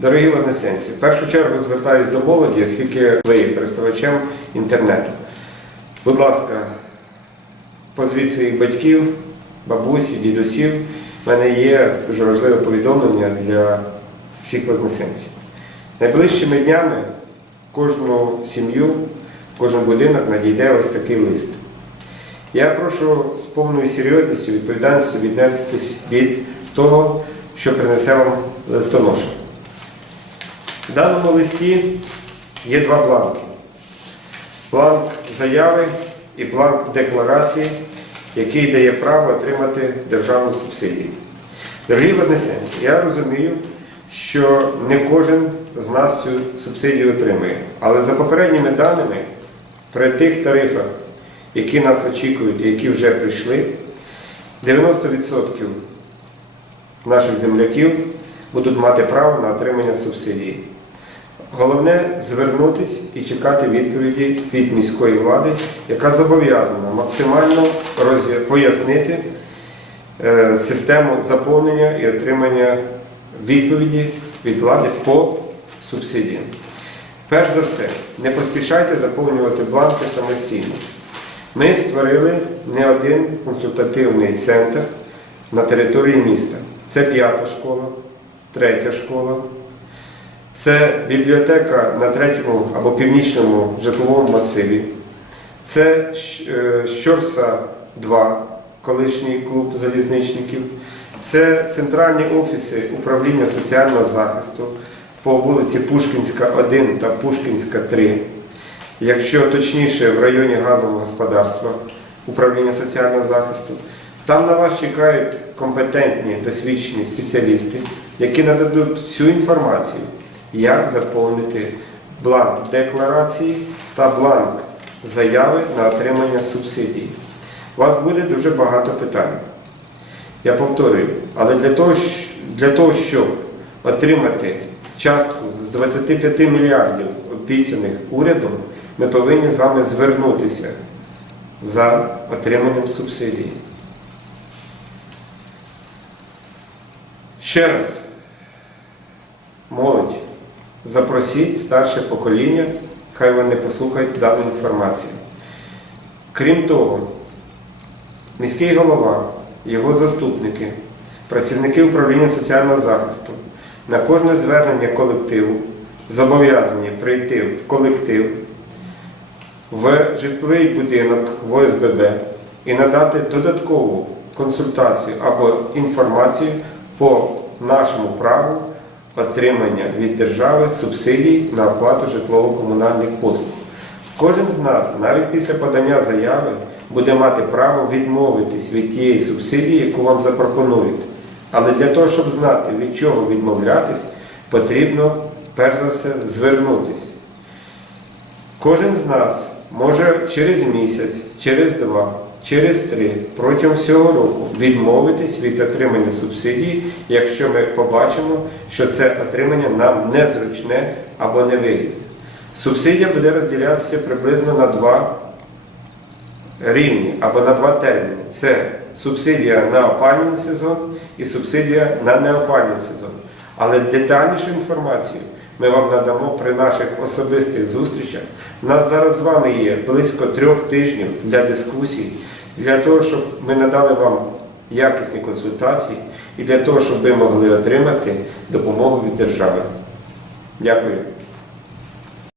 Дорогі вознесенці, в першу чергу звертаюся до молоді, оскільки ви є користувачем інтернету. Будь ласка, позвіть своїх батьків, бабусі, дідусів. У мене є дуже важливе повідомлення для всіх вознесенців. Найближчими днями кожну сім'ю, кожен будинок надійде ось такий лист. Я прошу з повною серйозністю, відповідальністю віднестись від того, що принесе вам листоноша. В даному листі є два бланки. Бланк заяви і бланк декларації, який дає право отримати державну субсидію. Дорогі вознесенці, я розумію, що не кожен з нас цю субсидію отримує. Але за попередніми даними, при тих тарифах, які нас очікують і які вже прийшли, 90% наших земляків будуть мати право на отримання субсидії. Головне звернутися і чекати відповіді від міської влади, яка зобов'язана максимально пояснити е, систему заповнення і отримання відповіді від влади по субсидіям. Перш за все, не поспішайте заповнювати бланки самостійно. Ми створили не один консультативний центр на території міста. Це п'ята школа, третя школа, це бібліотека на третьому або північному житловому масиві. Це е, Щорса 2, колишній клуб залізничників. Це центральні офіси управління соціального захисту по вулиці Пушкінська 1 та Пушкінська 3. Якщо точніше, в районі газового господарства управління соціального захисту. Там на вас чекають компетентні досвідчені спеціалісти, які нададуть всю інформацію, як заповнити бланк декларації та бланк заяви на отримання субсидій. У вас буде дуже багато питань. Я повторюю, але для того, для того щоб отримати частку з 25 мільярдів обіцяних урядом, ми повинні з вами звернутися за отриманням субсидії. Ще раз, молодь, запросіть старше покоління, хай вони послухають дану інформацію. Крім того, міський голова, його заступники, працівники управління соціального захисту на кожне звернення колективу зобов'язані прийти в колектив, в житловий будинок в ОСББ і надати додаткову консультацію або інформацію по нашому праву отримання від держави субсидій на оплату житлово-комунальних послуг. Кожен з нас, навіть після подання заяви, буде мати право відмовитись від тієї субсидії, яку вам запропонують. Але для того, щоб знати, від чого відмовлятись, потрібно перш за все звернутись. Кожен з нас може через місяць, через два, через три протягом всього року відмовитись від отримання субсидії, якщо ми побачимо, що це отримання нам незручне або невигідне. Субсидія буде розділятися приблизно на два рівні або на два терміни. Це субсидія на опалювальний сезон і субсидія на неопалювальний сезон. Але детальнішу інформацію ми вам надамо при наших особистих зустрічах. У нас зараз з вами є близько трьох тижнів для дискусій, для того, щоб ми надали вам якісні консультації і для того, щоб ви могли отримати допомогу від держави. Дякую.